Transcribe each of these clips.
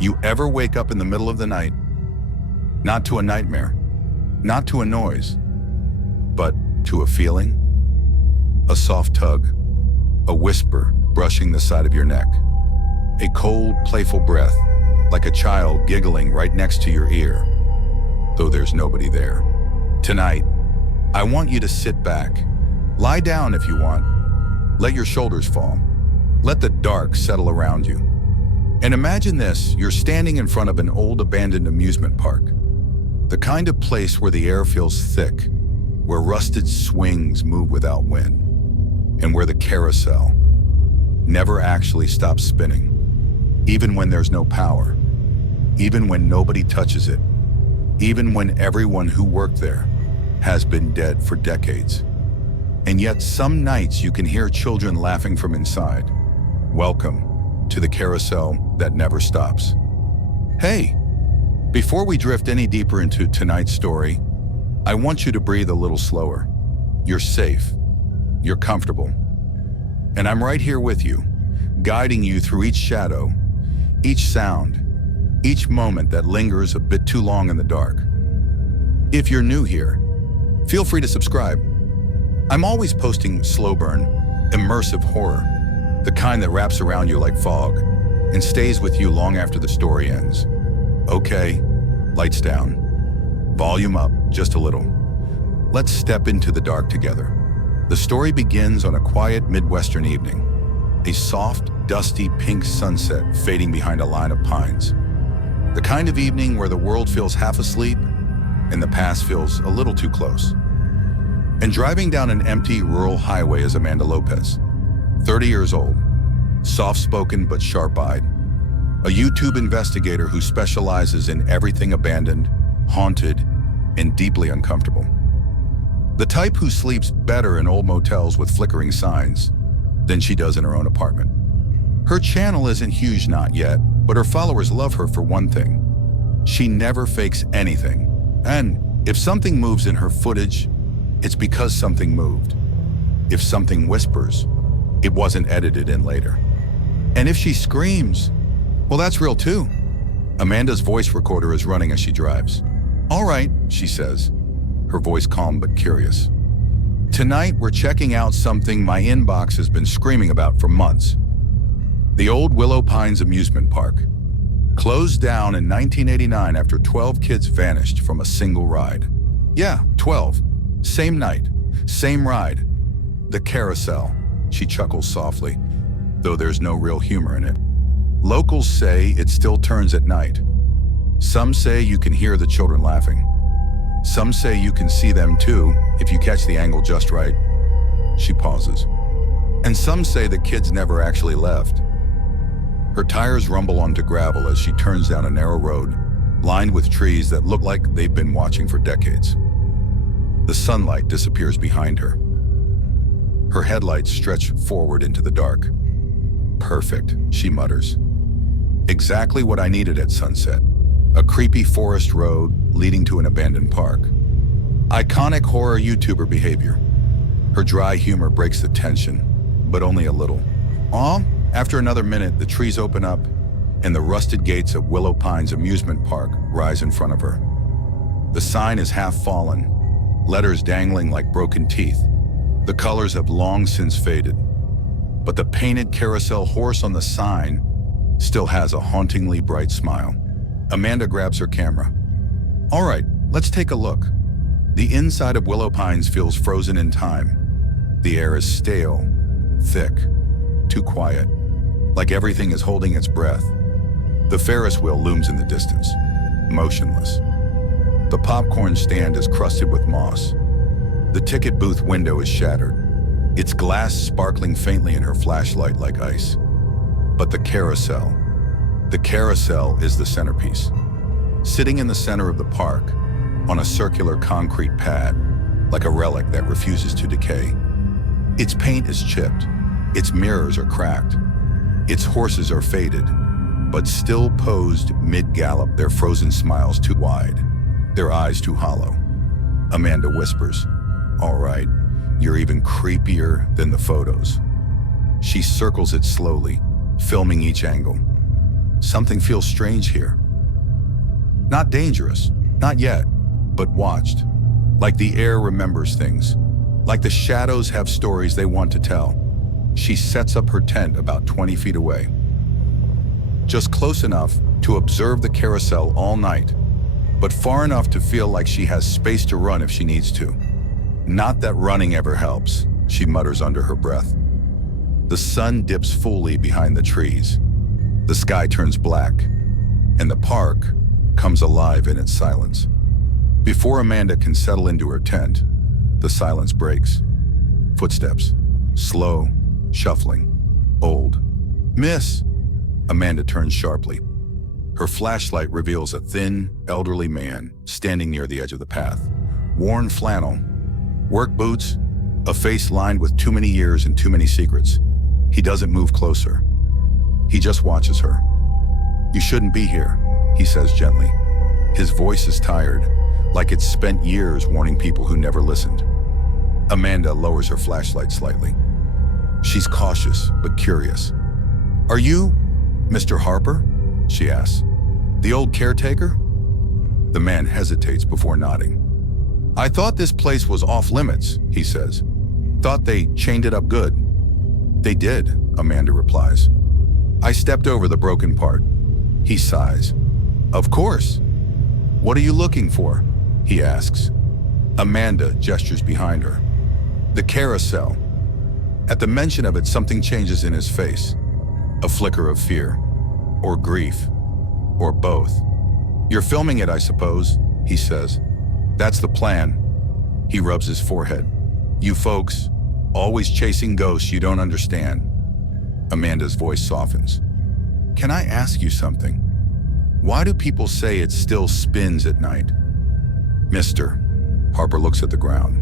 You ever wake up in the middle of the night, not to a nightmare, not to a noise, but to a feeling? A soft tug, a whisper brushing the side of your neck, a cold, playful breath, like a child giggling right next to your ear, though there's nobody there. Tonight, I want you to sit back, lie down if you want, let your shoulders fall, let the dark settle around you. And imagine this, you're standing in front of an old abandoned amusement park, the kind of place where the air feels thick, where rusted swings move without wind, and where the carousel never actually stops spinning, even when there's no power, even when nobody touches it, even when everyone who worked there has been dead for decades. And yet some nights you can hear children laughing from inside. Welcome to the carousel that never stops. Hey, before we drift any deeper into tonight's story, I want you to breathe a little slower. You're safe, you're comfortable, and I'm right here with you, guiding you through each shadow, each sound, each moment that lingers a bit too long in the dark. If you're new here, feel free to subscribe. I'm always posting slow burn, immersive horror, the kind that wraps around you like fog and stays with you long after the story ends. Okay, lights down, volume up just a little. Let's step into the dark together. The story begins on a quiet Midwestern evening, a soft, dusty pink sunset fading behind a line of pines. The kind of evening where the world feels half asleep and the past feels a little too close. And driving down an empty rural highway is Amanda Lopez, 30 years old, soft-spoken but sharp-eyed, a YouTube investigator who specializes in everything abandoned, haunted, and deeply uncomfortable. The type who sleeps better in old motels with flickering signs than she does in her own apartment. Her channel isn't huge not yet, but her followers love her for one thing. She never fakes anything. And if something moves in her footage, it's because something moved. If something whispers, it wasn't edited in later. And if she screams, well, that's real too. Amanda's voice recorder is running as she drives. All right, she says, her voice calm but curious. Tonight, we're checking out something my inbox has been screaming about for months. The old Willow Pines amusement park. Closed down in 1989 after 12 kids vanished from a single ride. Yeah, 12. Same night, same ride. The carousel, she chuckles softly, though there's no real humor in it. Locals say it still turns at night. Some say you can hear the children laughing. Some say you can see them too, if you catch the angle just right. She pauses. And some say the kids never actually left. Her tires rumble onto gravel as she turns down a narrow road, lined with trees that look like they've been watching for decades. The sunlight disappears behind her. Her headlights stretch forward into the dark. Perfect, she mutters. Exactly what I needed at sunset. A creepy forest road leading to an abandoned park. Iconic horror YouTuber behavior. Her dry humor breaks the tension, but only a little. After another minute, the trees open up and the rusted gates of Willow Pines amusement park rise in front of her. The sign is half fallen, letters dangling like broken teeth. The colors have long since faded, but the painted carousel horse on the sign still has a hauntingly bright smile. Amanda grabs her camera. All right, let's take a look. The inside of Willow Pines feels frozen in time. The air is stale, thick, too quiet, like everything is holding its breath. The Ferris wheel looms in the distance, motionless. The popcorn stand is crusted with moss. The ticket booth window is shattered, its glass sparkling faintly in her flashlight like ice. But the carousel is the centerpiece. Sitting in the center of the park, on a circular concrete pad, like a relic that refuses to decay. Its paint is chipped, its mirrors are cracked, its horses are faded, but still posed mid-gallop, their frozen smiles too wide, their eyes too hollow. Amanda whispers, "All right, you're even creepier than the photos." She circles it slowly, filming each angle. Something feels strange here. Not dangerous, not yet, but watched. Like the air remembers things. Like the shadows have stories they want to tell. She sets up her tent about 20 feet away. Just close enough to observe the carousel all night, but far enough to feel like she has space to run if she needs to. Not that running ever helps, she mutters under her breath. The sun dips fully behind the trees. The sky turns black, and the park comes alive in its silence. Before Amanda can settle into her tent, the silence breaks. Footsteps, slow, shuffling, old. "Miss!" Amanda turns sharply. Her flashlight reveals a thin, elderly man standing near the edge of the path. Worn flannel, work boots, a face lined with too many years and too many secrets. He doesn't move closer. He just watches her. "You shouldn't be here," he says gently. His voice is tired, like it's spent years warning people who never listened. Amanda lowers her flashlight slightly. She's cautious but curious. "Are you Mr. Harper?" she asks. "The old caretaker?" The man hesitates before nodding. "I thought this place was off limits," he says. "Thought they chained it up good." "They did," Amanda replies. "I stepped over the broken part." He sighs. "Of course. What are you looking for?" he asks. Amanda gestures behind her. "The carousel." At the mention of it, something changes in his face. A flicker of fear, or grief, or both. "You're filming it, I suppose," he says. "That's the plan." He rubs his forehead. "You folks, always chasing ghosts you don't understand." Amanda's voice softens. "Can I ask you something? Why do people say it still spins at night?" "Mister," Harper looks at the ground.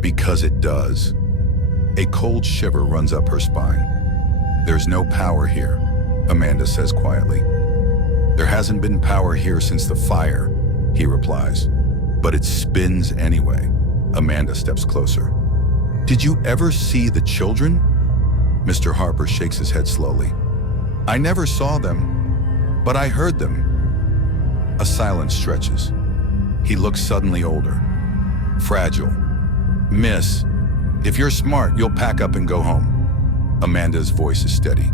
"Because it does." A cold shiver runs up her spine. "There's no power here," Amanda says quietly. "There hasn't been power here since the fire," he replies. "But it spins anyway." Amanda steps closer. "Did you ever see the children?" Mr. Harper shakes his head slowly. "I never saw them, but I heard them." A silence stretches. He looks suddenly older, fragile. "Miss, if you're smart, you'll pack up and go home." Amanda's voice is steady.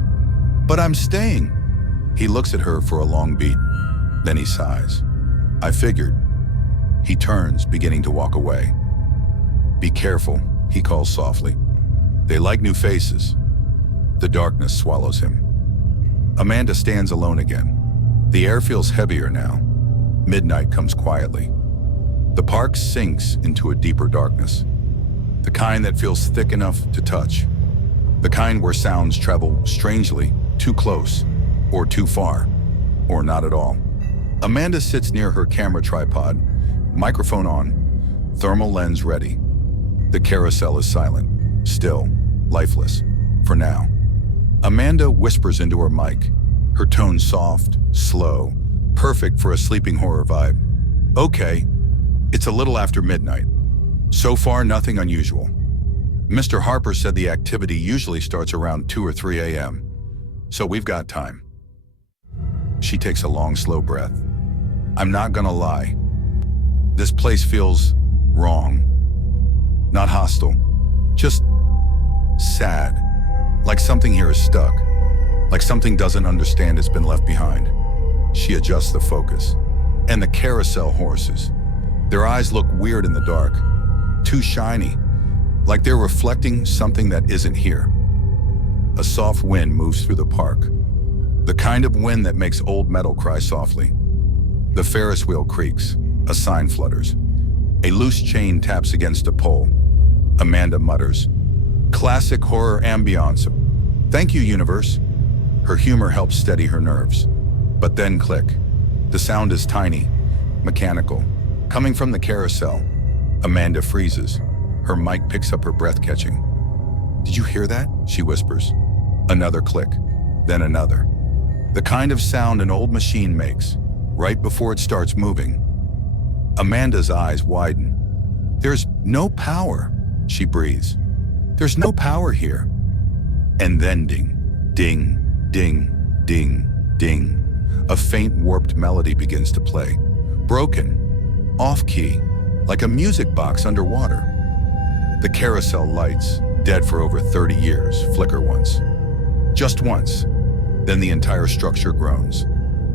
"But I'm staying." He looks at her for a long beat. Then he sighs. "I figured." He turns, beginning to walk away. "Be careful," he calls softly. "They like new faces." The darkness swallows him. Amanda stands alone again. The air feels heavier now. Midnight comes quietly. The park sinks into a deeper darkness. The kind that feels thick enough to touch. The kind where sounds travel strangely, too close, or too far, or not at all. Amanda sits near her camera tripod, microphone on, thermal lens ready. The carousel is silent, still, lifeless, for now. Amanda whispers into her mic, her tone soft, slow, perfect for a sleeping horror vibe. "Okay, it's a little after midnight. So far, nothing unusual. Mr. Harper said the activity usually starts around 2 or 3 a.m., so we've got time." She takes a long, slow breath. "I'm not gonna lie. This place feels wrong. Not hostile, just sad. Like something here is stuck. Like something doesn't understand it's been left behind." She adjusts the focus. And the carousel horses. Their eyes look weird in the dark. Too shiny. Like they're reflecting something that isn't here. A soft wind moves through the park. The kind of wind that makes old metal cry softly. The Ferris wheel creaks. A sign flutters. A loose chain taps against a pole. Amanda mutters, "Classic horror ambiance. Thank you, universe." Her humor helps steady her nerves. But then click. The sound is tiny, mechanical, coming from the carousel. Amanda freezes. Her mic picks up her breath catching. "Did you hear that?" she whispers. Another click, then another. The kind of sound an old machine makes, right before it starts moving. Amanda's eyes widen. "There's no power," she breathes. "There's no power here." And then ding, ding, ding, ding, Ding. A faint, warped melody begins to play. Broken, off-key, like a music box underwater. The carousel lights, dead for over 30 years, flicker once. Just once. Then the entire structure groans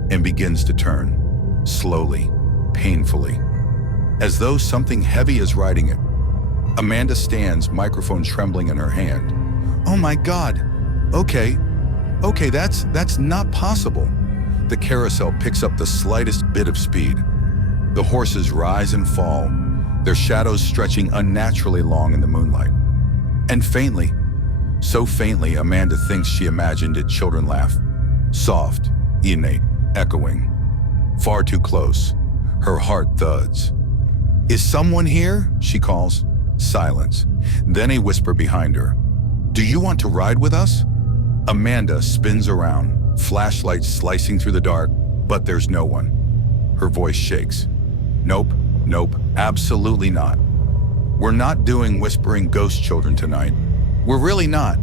and begins to turn, slowly, painfully, as though something heavy is riding it. Amanda stands, microphone trembling in her hand. Oh my God. Okay, that's not possible. The carousel picks up the slightest bit of speed. The horses rise and fall, their shadows stretching unnaturally long in the moonlight. And faintly, so faintly Amanda thinks she imagined it, children laugh. Soft, innate, echoing. Far too close. Her heart thuds. Is someone here? She calls. Silence. Then a whisper behind her. Do you want to ride with us? Amanda spins around, flashlight slicing through the dark, but there's no one. Her voice shakes. Nope, absolutely not. We're not doing whispering ghost children tonight. We're really not.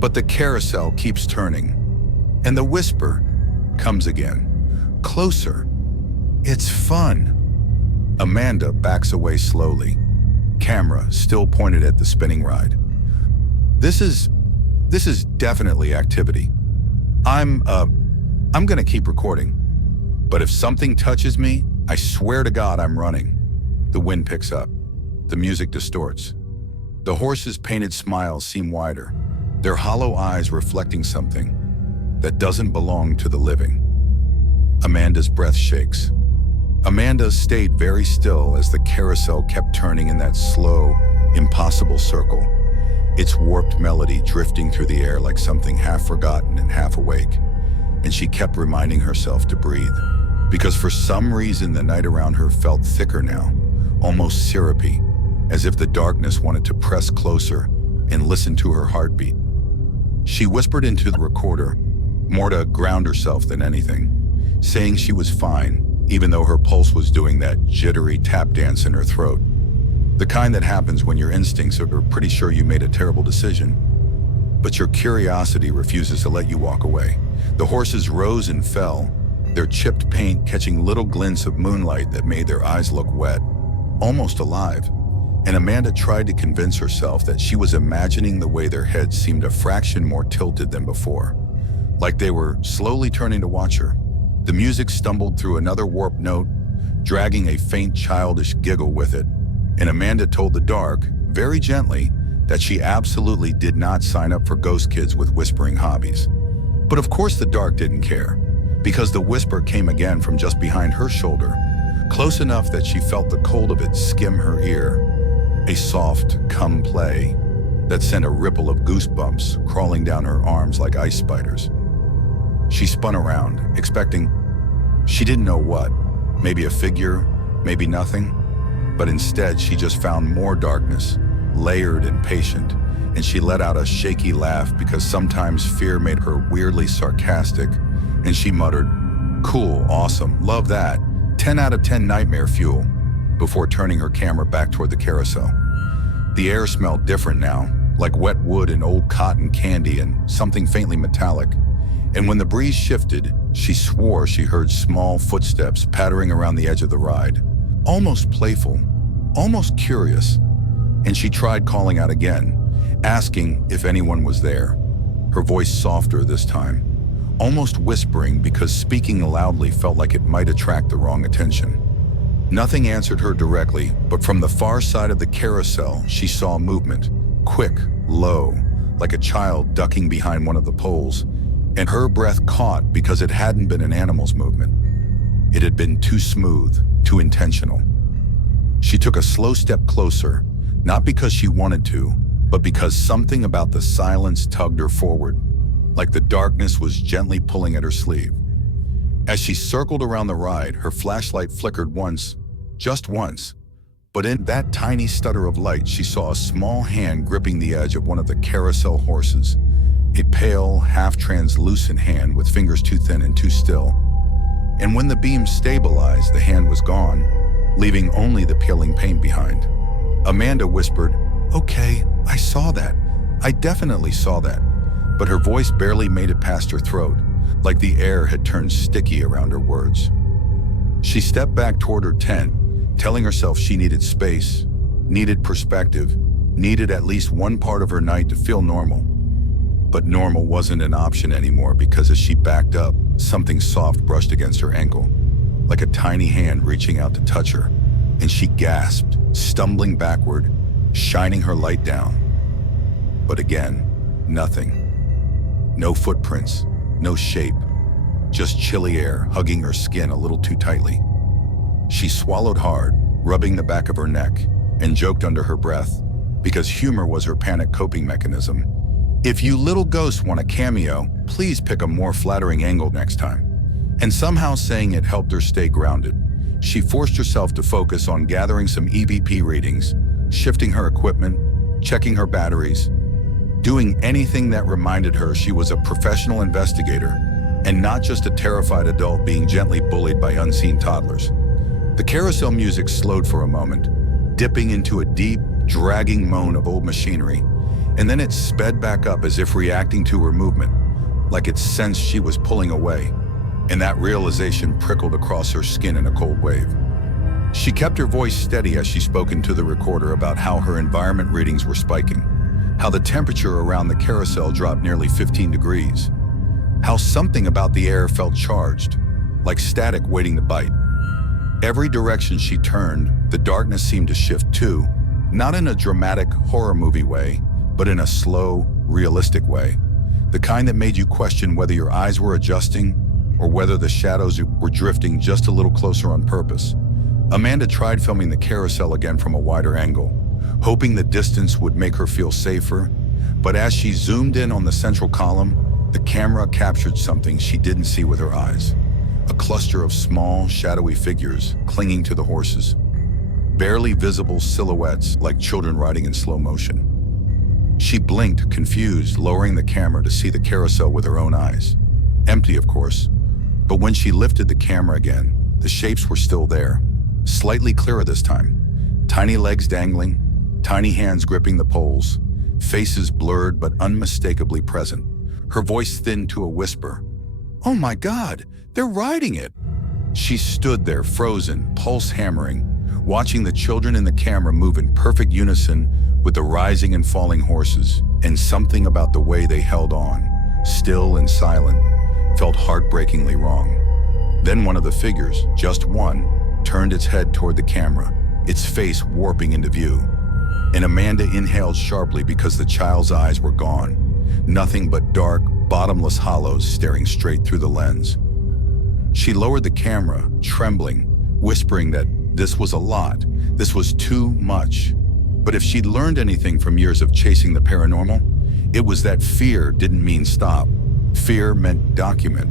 But the carousel keeps turning, and the whisper comes again. Closer. It's fun. Amanda backs away slowly, camera still pointed at the spinning ride. This is definitely activity. I'm gonna keep recording. But if something touches me, I swear to God I'm running. The wind picks up. The music distorts. The horses' painted smiles seem wider, their hollow eyes reflecting something that doesn't belong to the living. Amanda's breath shakes. Amanda stayed very still as the carousel kept turning in that slow, impossible circle, its warped melody drifting through the air like something half forgotten and half awake. And she kept reminding herself to breathe, because for some reason the night around her felt thicker now, almost syrupy, as if the darkness wanted to press closer and listen to her heartbeat. She whispered into the recorder, more to ground herself than anything, saying she was fine, even though her pulse was doing that jittery tap dance in her throat. The kind that happens when your instincts are pretty sure you made a terrible decision, but your curiosity refuses to let you walk away. The horses rose and fell, their chipped paint catching little glints of moonlight that made their eyes look wet, almost alive. And Amanda tried to convince herself that she was imagining the way their heads seemed a fraction more tilted than before, like they were slowly turning to watch her. The music stumbled through another warped note, dragging a faint childish giggle with it, and Amanda told the dark, very gently, that she absolutely did not sign up for ghost kids with whispering hobbies. But of course the dark didn't care, because the whisper came again from just behind her shoulder, close enough that she felt the cold of it skim her ear, a soft come play that sent a ripple of goosebumps crawling down her arms like ice spiders. She spun around, expecting, she didn't know what, maybe a figure, maybe nothing, but instead she just found more darkness, layered and patient, and she let out a shaky laugh because sometimes fear made her weirdly sarcastic, and she muttered, cool, awesome, love that, 10 out of 10 nightmare fuel, before turning her camera back toward the carousel. The air smelled different now, like wet wood and old cotton candy and something faintly metallic. And when the breeze shifted, she swore she heard small footsteps pattering around the edge of the ride, almost playful, almost curious. And she tried calling out again, asking if anyone was there, her voice softer this time, almost whispering because speaking loudly felt like it might attract the wrong attention. Nothing answered her directly, but from the far side of the carousel, she saw movement, quick, low, like a child ducking behind one of the poles, and her breath caught because it hadn't been an animal's movement. It had been too smooth, too intentional. She took a slow step closer, not because she wanted to, but because something about the silence tugged her forward, like the darkness was gently pulling at her sleeve. As she circled around the ride, her flashlight flickered once, just once, but in that tiny stutter of light, she saw a small hand gripping the edge of one of the carousel horses, a pale, half-translucent hand with fingers too thin and too still. And when the beam stabilized, the hand was gone, leaving only the peeling paint behind. Amanda whispered, okay, I saw that. I definitely saw that. But her voice barely made it past her throat, like the air had turned sticky around her words. She stepped back toward her tent, telling herself she needed space, needed perspective, needed at least one part of her night to feel normal. But normal wasn't an option anymore because as she backed up, something soft brushed against her ankle, like a tiny hand reaching out to touch her, and she gasped, stumbling backward, shining her light down. But again, nothing. No footprints, no shape, just chilly air hugging her skin a little too tightly. She swallowed hard, rubbing the back of her neck, and joked under her breath, because humor was her panic coping mechanism. If you little ghosts want a cameo, please pick a more flattering angle next time. And somehow saying it helped her stay grounded. She forced herself to focus on gathering some EVP readings, shifting her equipment, checking her batteries, doing anything that reminded her she was a professional investigator and not just a terrified adult being gently bullied by unseen toddlers. The carousel music slowed for a moment, dipping into a deep, dragging moan of old machinery, and then it sped back up as if reacting to her movement, like it sensed she was pulling away, and that realization prickled across her skin in a cold wave. She kept her voice steady as she spoke into the recorder about how her environment readings were spiking, how the temperature around the carousel dropped nearly 15 degrees, how something about the air felt charged, like static waiting to bite. Every direction she turned, the darkness seemed to shift too, not in a dramatic horror movie way, but in a slow, realistic way, the kind that made you question whether your eyes were adjusting or whether the shadows were drifting just a little closer on purpose. Amanda tried filming the carousel again from a wider angle, hoping the distance would make her feel safer, but as she zoomed in on the central column, the camera captured something she didn't see with her eyes. A cluster of small, shadowy figures clinging to the horses. Barely visible silhouettes like children riding in slow motion. She blinked, confused, lowering the camera to see the carousel with her own eyes. Empty, of course, but when she lifted the camera again, the shapes were still there, slightly clearer this time. Tiny legs dangling, tiny hands gripping the poles, faces blurred but unmistakably present. Her voice thinned to a whisper. "Oh my God, they're riding it!" She stood there, frozen, pulse hammering, watching the children in the camera move in perfect unison with the rising and falling horses, and something about the way they held on, still and silent, felt heartbreakingly wrong. Then one of the figures, just one, turned its head toward the camera, its face warping into view. And Amanda inhaled sharply because the child's eyes were gone, nothing but dark, bottomless hollows staring straight through the lens. She lowered the camera, trembling, whispering that this was a lot, this was too much. But if she'd learned anything from years of chasing the paranormal, it was that fear didn't mean stop. Fear meant document.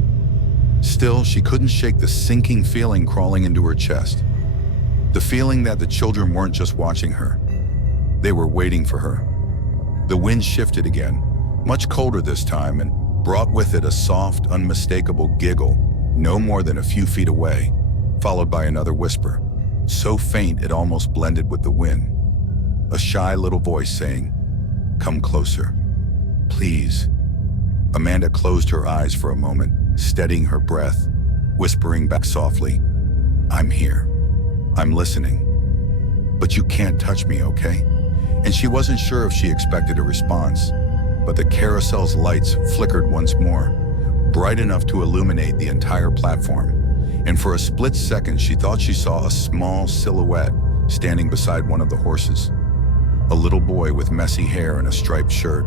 Still, she couldn't shake the sinking feeling crawling into her chest. The feeling that the children weren't just watching her. They were waiting for her. The wind shifted again, much colder this time, and brought with it a soft, unmistakable giggle, no more than a few feet away, followed by another whisper, so faint it almost blended with the wind. A shy little voice saying, "Come closer, please." Amanda closed her eyes for a moment, steadying her breath, whispering back softly, "I'm here. I'm listening. But you can't touch me, okay?" And she wasn't sure if she expected a response, but the carousel's lights flickered once more, bright enough to illuminate the entire platform. And for a split second, she thought she saw a small silhouette standing beside one of the horses. A little boy with messy hair and a striped shirt,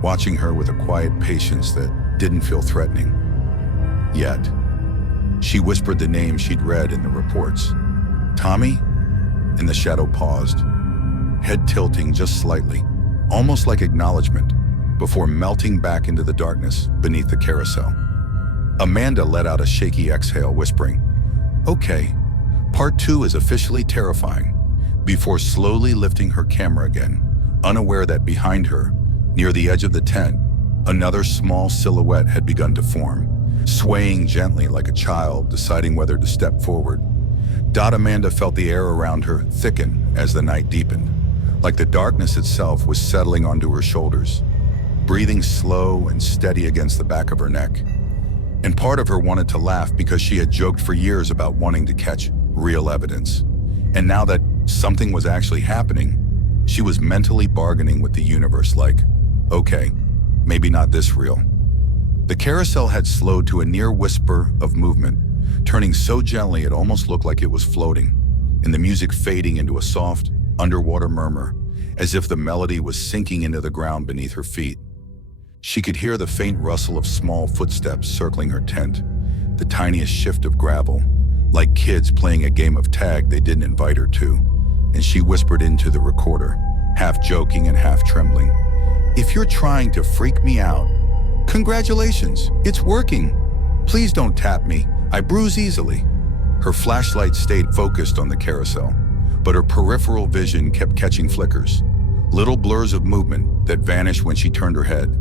watching her with a quiet patience that didn't feel threatening. Yet, she whispered the name she'd read in the reports. "Tommy?" And the shadow paused, head tilting just slightly, almost like acknowledgement, before melting back into the darkness beneath the carousel. Amanda let out a shaky exhale, whispering, "Okay, part 2 is officially terrifying," before slowly lifting her camera again, unaware that behind her, near the edge of the tent, another small silhouette had begun to form, swaying gently like a child deciding whether to step forward. Amanda felt the air around her thicken as the night deepened, like the darkness itself was settling onto her shoulders, breathing slow and steady against the back of her neck. And part of her wanted to laugh because she had joked for years about wanting to catch real evidence. And now that something was actually happening, she was mentally bargaining with the universe like, okay, maybe not this real. The carousel had slowed to a near whisper of movement, turning so gently it almost looked like it was floating, and the music fading into a soft, underwater murmur, as if the melody was sinking into the ground beneath her feet. She could hear the faint rustle of small footsteps circling her tent, the tiniest shift of gravel, like kids playing a game of tag they didn't invite her to, and she whispered into the recorder, half joking and half trembling, "If you're trying to freak me out, congratulations, it's working. Please don't tap me, I bruise easily." Her flashlight stayed focused on the carousel, but her peripheral vision kept catching flickers, little blurs of movement that vanished when she turned her head,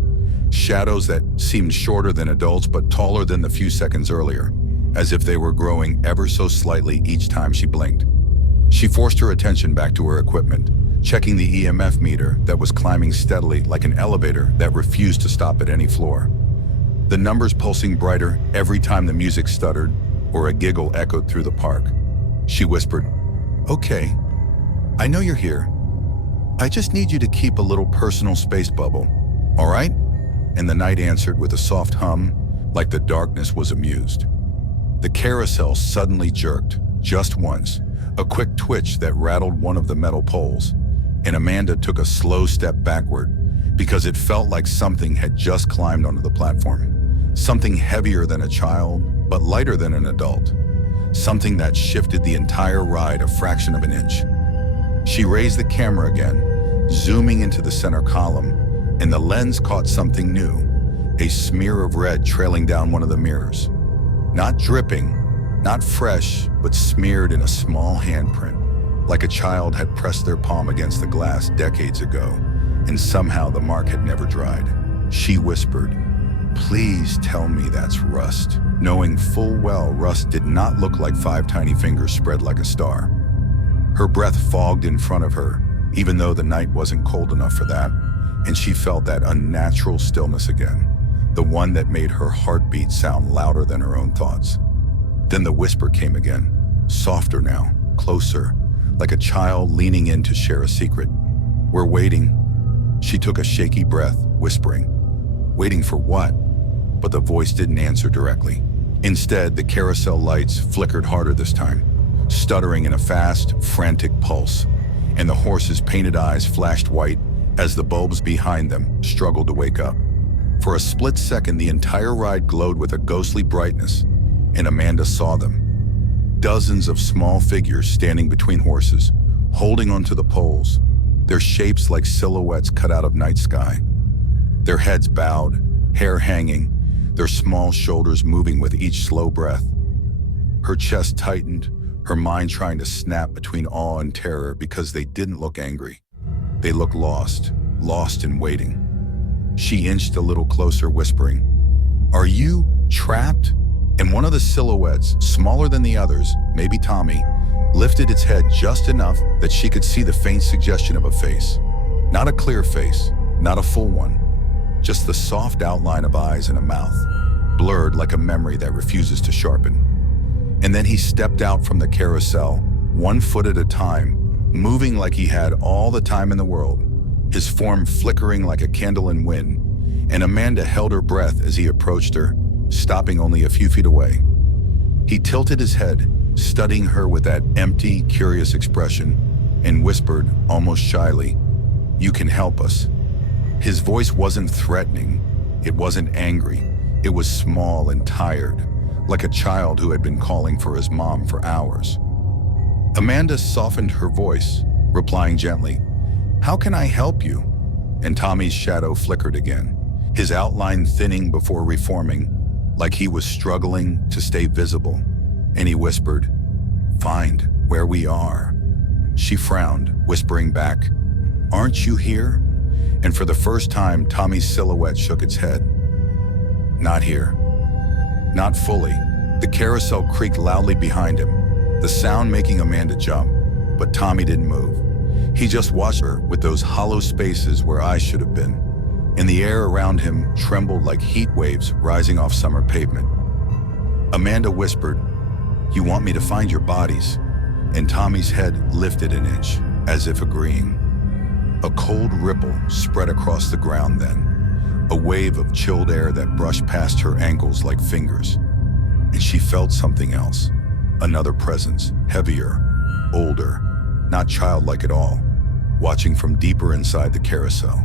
shadows that seemed shorter than adults but taller than the few seconds earlier, as if they were growing ever so slightly each time she blinked. She forced her attention back to her equipment, checking the EMF meter that was climbing steadily like an elevator that refused to stop at any floor. The numbers pulsing brighter every time the music stuttered or a giggle echoed through the park. She whispered, "Okay, I know you're here. I just need you to keep a little personal space bubble, all right?" And the night answered with a soft hum, like the darkness was amused. The carousel suddenly jerked, just once, a quick twitch that rattled one of the metal poles, and Amanda took a slow step backward because it felt like something had just climbed onto the platform. Something heavier than a child, but lighter than an adult. Something that shifted the entire ride a fraction of an inch. She raised the camera again, zooming into the center column, and the lens caught something new, a smear of red trailing down one of the mirrors. Not dripping, not fresh, but smeared in a small handprint, like a child had pressed their palm against the glass decades ago, and somehow the mark had never dried. She whispered, "Please tell me that's rust," knowing full well rust did not look like 5 tiny fingers spread like a star. Her breath fogged in front of her, even though the night wasn't cold enough for that, and she felt that unnatural stillness again, the one that made her heartbeat sound louder than her own thoughts. Then the whisper came again, softer now, closer, like a child leaning in to share a secret. "We're waiting." She took a shaky breath, whispering, "Waiting for what?" But the voice didn't answer directly. Instead, the carousel lights flickered harder this time, stuttering in a fast, frantic pulse, and the horses' painted eyes flashed white as the bulbs behind them struggled to wake up. For a split second, the entire ride glowed with a ghostly brightness, and Amanda saw them. Dozens of small figures standing between horses, holding onto the poles, their shapes like silhouettes cut out of night sky. Their heads bowed, hair hanging, their small shoulders moving with each slow breath. Her chest tightened, her mind trying to snap between awe and terror because they didn't look angry. They looked lost in waiting. She inched a little closer, whispering, "Are you trapped?" And one of the silhouettes, smaller than the others, maybe Tommy, lifted its head just enough that she could see the faint suggestion of a face. Not a clear face, not a full one, just the soft outline of eyes and a mouth, blurred like a memory that refuses to sharpen. And then he stepped out from the carousel, 1 foot at a time, moving like he had all the time in the world, his form flickering like a candle in wind, and Amanda held her breath as he approached her, stopping only a few feet away. He tilted his head, studying her with that empty, curious expression, and whispered, almost shyly, "You can help us." His voice wasn't threatening, it wasn't angry, it was small and tired, like a child who had been calling for his mom for hours. Amanda softened her voice, replying gently, "How can I help you?" And Tommy's shadow flickered again, his outline thinning before reforming, like he was struggling to stay visible. And he whispered, "Find where we are." She frowned, whispering back, "Aren't you here?" And for the first time, Tommy's silhouette shook its head. "Not here." Not fully. The carousel creaked loudly behind him, the sound making Amanda jump, but Tommy didn't move. He just watched her with those hollow spaces where eyes should have been, and the air around him trembled like heat waves rising off summer pavement. Amanda whispered, "You want me to find your bodies?" And Tommy's head lifted an inch, as if agreeing. A cold ripple spread across the ground then, a wave of chilled air that brushed past her ankles like fingers. And she felt something else, another presence, heavier, older, not childlike at all, watching from deeper inside the carousel.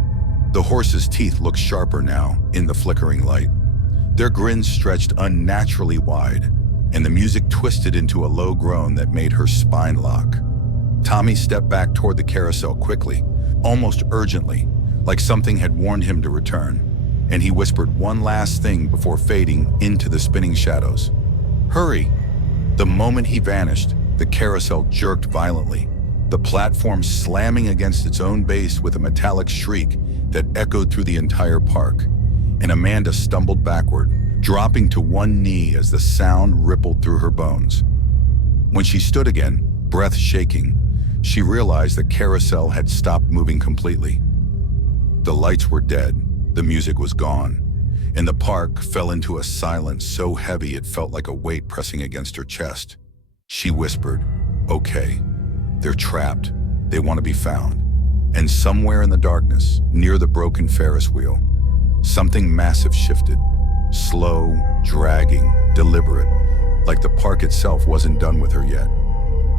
The horses' teeth looked sharper now in the flickering light. Their grins stretched unnaturally wide, and the music twisted into a low groan that made her spine lock. Tommy stepped back toward the carousel quickly, almost urgently, like something had warned him to return, and he whispered one last thing before fading into the spinning shadows. "Hurry!" The moment he vanished, the carousel jerked violently, the platform slamming against its own base with a metallic shriek that echoed through the entire park, and Amanda stumbled backward, dropping to one knee as the sound rippled through her bones. When she stood again, breath shaking, she realized the carousel had stopped moving completely. The lights were dead, the music was gone, and the park fell into a silence so heavy it felt like a weight pressing against her chest. She whispered, "Okay, they're trapped. They want to be found." And somewhere in the darkness, near the broken Ferris wheel, something massive shifted. Slow, dragging, deliberate, like the park itself wasn't done with her yet.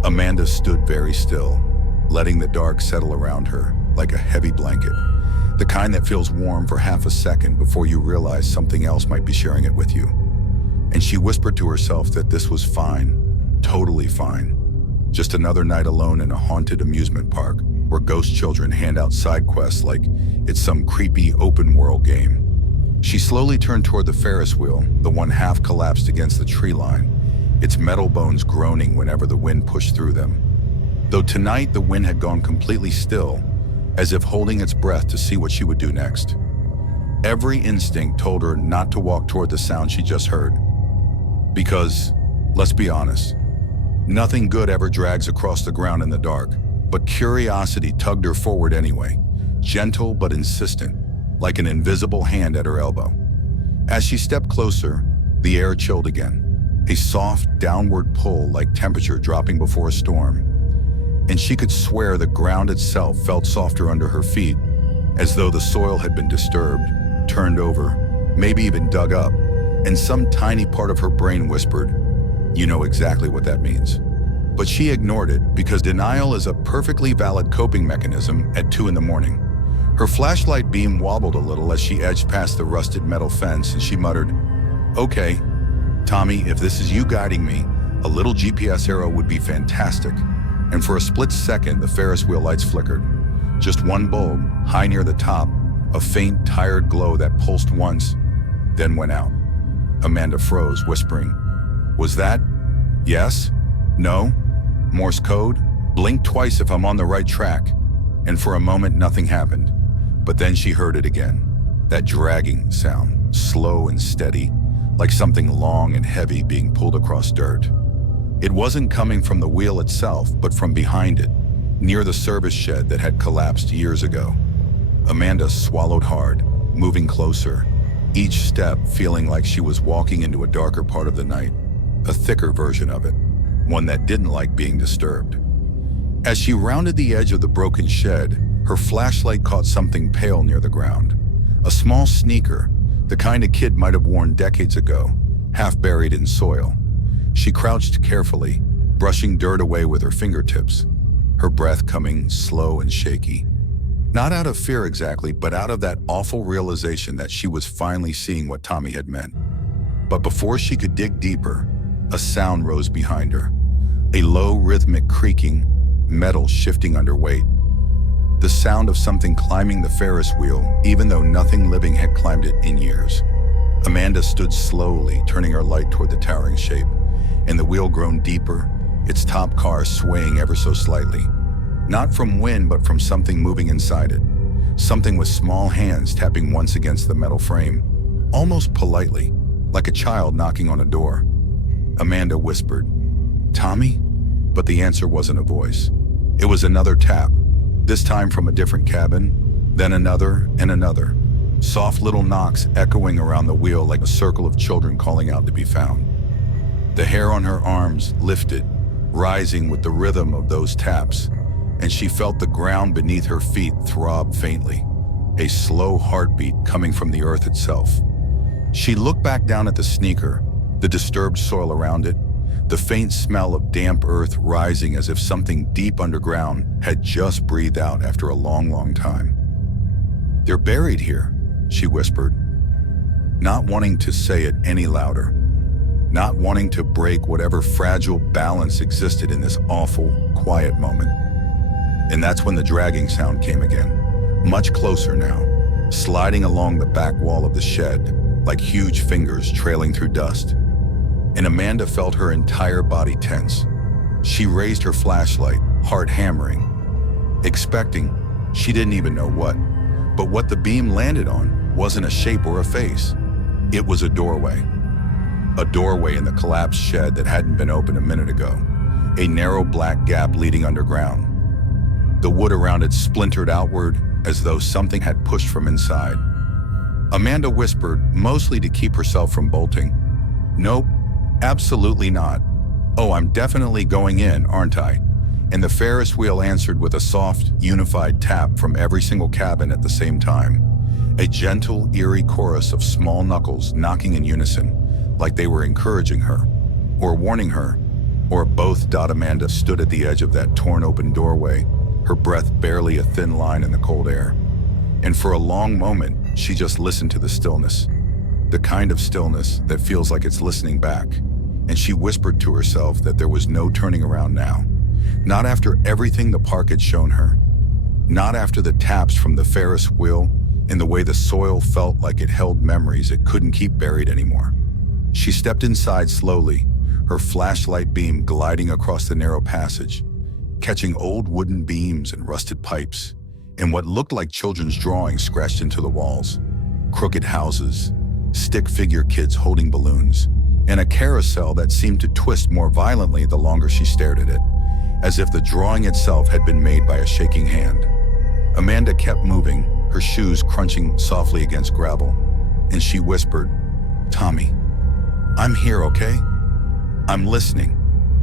Amanda stood very still, letting the dark settle around her like a heavy blanket, the kind that feels warm for half a second before you realize something else might be sharing it with you. And she whispered to herself that this was fine, totally fine. Just another night alone in a haunted amusement park where ghost children hand out side quests like it's some creepy open-world game. She slowly turned toward the Ferris wheel, the one half collapsed against the tree line, its metal bones groaning whenever the wind pushed through them. Though tonight the wind had gone completely still, as if holding its breath to see what she would do next. Every instinct told her not to walk toward the sound she just heard. Because, let's be honest, nothing good ever drags across the ground in the dark, but curiosity tugged her forward anyway, gentle but insistent, like an invisible hand at her elbow. As she stepped closer, the air chilled again, a soft downward pull like temperature dropping before a storm. And she could swear the ground itself felt softer under her feet, as though the soil had been disturbed, turned over, maybe even dug up, and some tiny part of her brain whispered, "You know exactly what that means." But she ignored it because denial is a perfectly valid coping mechanism at 2 in the morning. Her flashlight beam wobbled a little as she edged past the rusted metal fence and she muttered, "Okay, Tommy, if this is you guiding me, a little GPS arrow would be fantastic." And for a split second, the Ferris wheel lights flickered. Just one bulb, high near the top, a faint, tired glow that pulsed once, then went out. Amanda froze, whispering, "Was that? Yes? No? Morse code? Blink twice if I'm on the right track." And for a moment, nothing happened. But then she heard it again, that dragging sound, slow and steady, like something long and heavy being pulled across dirt. It wasn't coming from the wheel itself, but from behind it, near the service shed that had collapsed years ago. Amanda swallowed hard, moving closer, each step feeling like she was walking into a darker part of the night, a thicker version of it, one that didn't like being disturbed. As she rounded the edge of the broken shed, her flashlight caught something pale near the ground. A small sneaker, the kind a kid might have worn decades ago, half buried in soil. She crouched carefully, brushing dirt away with her fingertips, her breath coming slow and shaky. Not out of fear exactly, but out of that awful realization that she was finally seeing what Tommy had meant. But before she could dig deeper, a sound rose behind her, a low rhythmic creaking, metal shifting under weight. The sound of something climbing the Ferris wheel, even though nothing living had climbed it in years. Amanda stood slowly, turning her light toward the towering shape, and the wheel groaned deeper, its top car swaying ever so slightly. Not from wind, but from something moving inside it. Something with small hands tapping once against the metal frame, almost politely, like a child knocking on a door. Amanda whispered, "Tommy?" But the answer wasn't a voice. It was another tap, this time from a different cabin, then another and another. Soft little knocks echoing around the wheel like a circle of children calling out to be found. The hair on her arms lifted, rising with the rhythm of those taps, and she felt the ground beneath her feet throb faintly, a slow heartbeat coming from the earth itself. She looked back down at the sneaker, the disturbed soil around it, the faint smell of damp earth rising as if something deep underground had just breathed out after a long, long time. "They're buried here," she whispered, not wanting to say it any louder, not wanting to break whatever fragile balance existed in this awful, quiet moment. And that's when the dragging sound came again, much closer now, sliding along the back wall of the shed, like huge fingers trailing through dust. And Amanda felt her entire body tense. She raised her flashlight, heart hammering, expecting, she didn't even know what. But what the beam landed on wasn't a shape or a face. It was a doorway. A doorway in the collapsed shed that hadn't been opened a minute ago. A narrow black gap leading underground. The wood around it splintered outward as though something had pushed from inside. Amanda whispered, mostly to keep herself from bolting, "Nope, absolutely not. Oh, I'm definitely going in, aren't I?" And the Ferris wheel answered with a soft, unified tap from every single cabin at the same time. A gentle, eerie chorus of small knuckles knocking in unison, like they were encouraging her, or warning her, or both. Amanda stood at the edge of that torn open doorway, her breath barely a thin line in the cold air. And for a long moment, she just listened to the stillness, the kind of stillness that feels like it's listening back. And she whispered to herself that there was no turning around now. Not after everything the park had shown her. Not after the taps from the Ferris wheel and the way the soil felt like it held memories it couldn't keep buried anymore. She stepped inside slowly, her flashlight beam gliding across the narrow passage, catching old wooden beams and rusted pipes, and what looked like children's drawings scratched into the walls. Crooked houses, stick figure kids holding balloons, and a carousel that seemed to twist more violently the longer she stared at it, as if the drawing itself had been made by a shaking hand. Amanda kept moving, her shoes crunching softly against gravel, and she whispered, "Tommy, I'm here, okay? I'm listening,"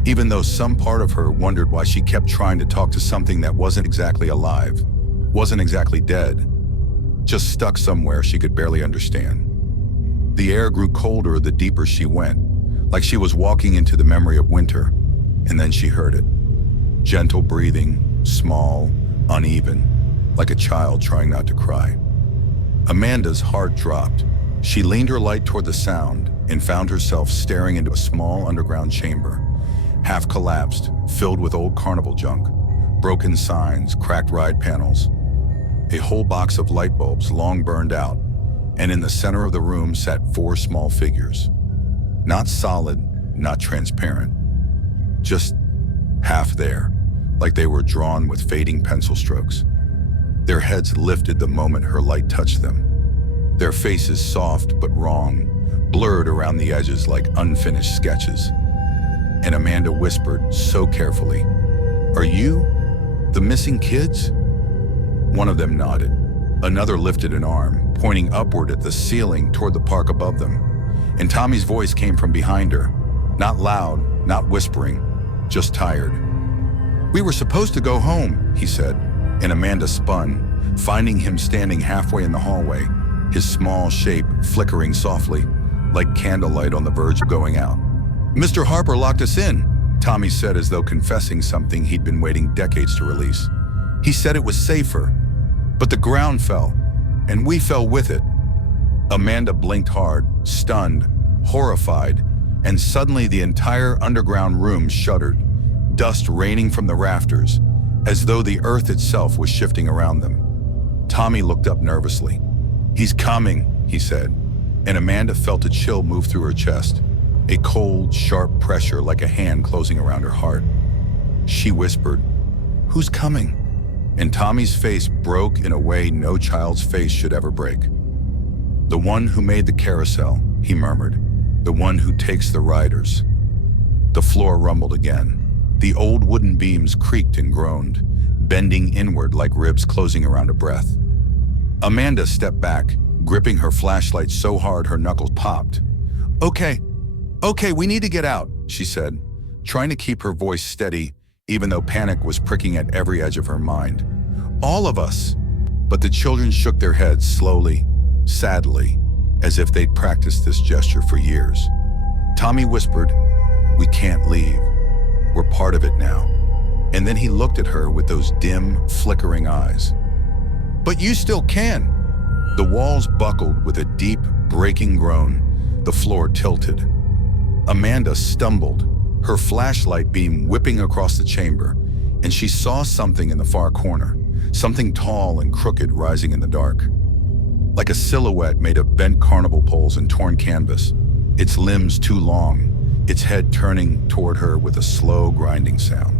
even though some part of her wondered why she kept trying to talk to something that wasn't exactly alive, wasn't exactly dead, just stuck somewhere she could barely understand. The air grew colder the deeper she went, like she was walking into the memory of winter, and then she heard it. Gentle breathing, small, uneven, like a child trying not to cry. Amanda's heart dropped. She leaned her light toward the sound and found herself staring into a small underground chamber, half collapsed, filled with old carnival junk, broken signs, cracked ride panels, a whole box of light bulbs long burned out, and in the center of the room sat 4 small figures. Not solid, not transparent, just half there, like they were drawn with fading pencil strokes. Their heads lifted the moment her light touched them. Their faces soft but wrong, blurred around the edges like unfinished sketches. And Amanda whispered so carefully, "Are you the missing kids?" One of them nodded. Another lifted an arm, pointing upward at the ceiling toward the park above them. And Tommy's voice came from behind her, not loud, not whispering, just tired. "We were supposed to go home," he said, and Amanda spun, finding him standing halfway in the hallway, his small shape flickering softly, like candlelight on the verge of going out. "Mr. Harper locked us in," Tommy said as though confessing something he'd been waiting decades to release. "He said it was safer, but the ground fell, and we fell with it." Amanda blinked hard, stunned, horrified, and suddenly the entire underground room shuddered, dust raining from the rafters, as though the earth itself was shifting around them. Tommy looked up nervously. "He's coming," he said, and Amanda felt a chill move through her chest, a cold, sharp pressure like a hand closing around her heart. She whispered, "Who's coming?" And Tommy's face broke in a way no child's face should ever break. "The one who made the carousel," he murmured, "the one who takes the riders." The floor rumbled again. The old wooden beams creaked and groaned, bending inward like ribs closing around a breath. Amanda stepped back, gripping her flashlight so hard her knuckles popped. Okay, we need to get out," she said, trying to keep her voice steady even though panic was pricking at every edge of her mind. All of us. But the children shook their heads slowly, sadly, as if they'd practiced this gesture for years. Tommy whispered, "We can't leave. We're part of it now." And then he looked at her with those dim, flickering eyes. "But you still can." The walls buckled with a deep, breaking groan. The floor tilted. Amanda stumbled, her flashlight beam whipping across the chamber, and she saw something in the far corner, something tall and crooked rising in the dark. Like a silhouette made of bent carnival poles and torn canvas, its limbs too long, its head turning toward her with a slow, grinding sound.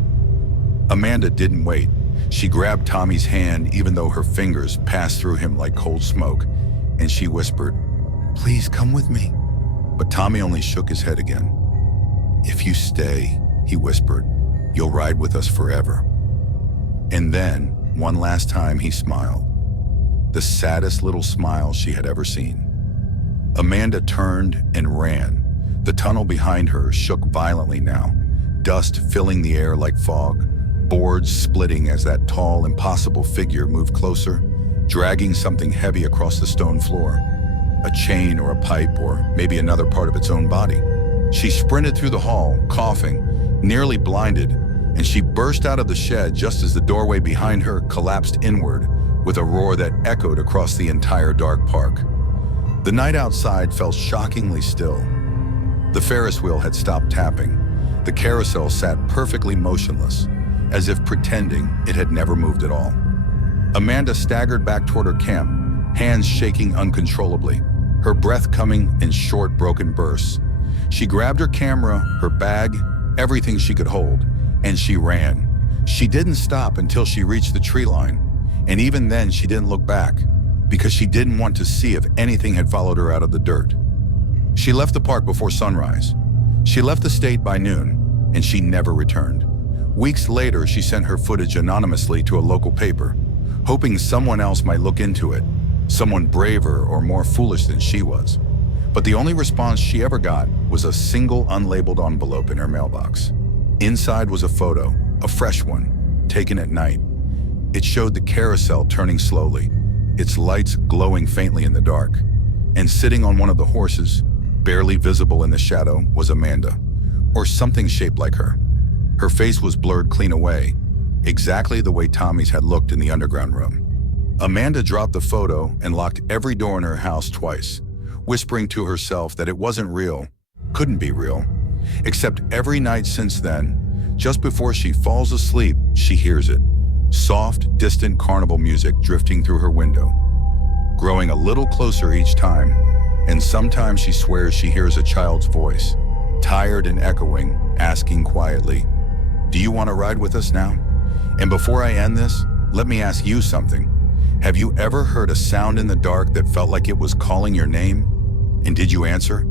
Amanda didn't wait. She grabbed Tommy's hand even though her fingers passed through him like cold smoke, and she whispered, "Please come with me." But Tommy only shook his head again. "If you stay," he whispered, "you'll ride with us forever." And then, one last time, he smiled. The saddest little smile she had ever seen. Amanda turned and ran. The tunnel behind her shook violently now, dust filling the air like fog, boards splitting as that tall, impossible figure moved closer, dragging something heavy across the stone floor. A chain or a pipe or maybe another part of its own body. She sprinted through the hall, coughing, nearly blinded, and she burst out of the shed just as the doorway behind her collapsed inward with a roar that echoed across the entire dark park. The night outside felt shockingly still. The Ferris wheel had stopped tapping. The carousel sat perfectly motionless, as if pretending it had never moved at all. Amanda staggered back toward her camp, hands shaking uncontrollably, her breath coming in short, broken bursts. She grabbed her camera, her bag, everything she could hold, and she ran. She didn't stop until she reached the tree line, and even then she didn't look back, because she didn't want to see if anything had followed her out of the dirt. She left the park before sunrise. She left the state by noon, and she never returned. Weeks later, she sent her footage anonymously to a local paper, hoping someone else might look into it, someone braver or more foolish than she was. But the only response she ever got was a single unlabeled envelope in her mailbox. Inside was a photo, a fresh one, taken at night. It showed the carousel turning slowly, its lights glowing faintly in the dark. And sitting on one of the horses, barely visible in the shadow, was Amanda, or something shaped like her. Her face was blurred clean away, exactly the way Tommy's had looked in the underground room. Amanda dropped the photo and locked every door in her house twice, whispering to herself that it wasn't real, couldn't be real. Except every night since then, just before she falls asleep, she hears it. Soft, distant carnival music drifting through her window, growing a little closer each time, and sometimes she swears she hears a child's voice, tired and echoing, asking quietly, "Do you want to ride with us now?" And before I end this, let me ask you something. Have you ever heard a sound in the dark that felt like it was calling your name? And did you answer?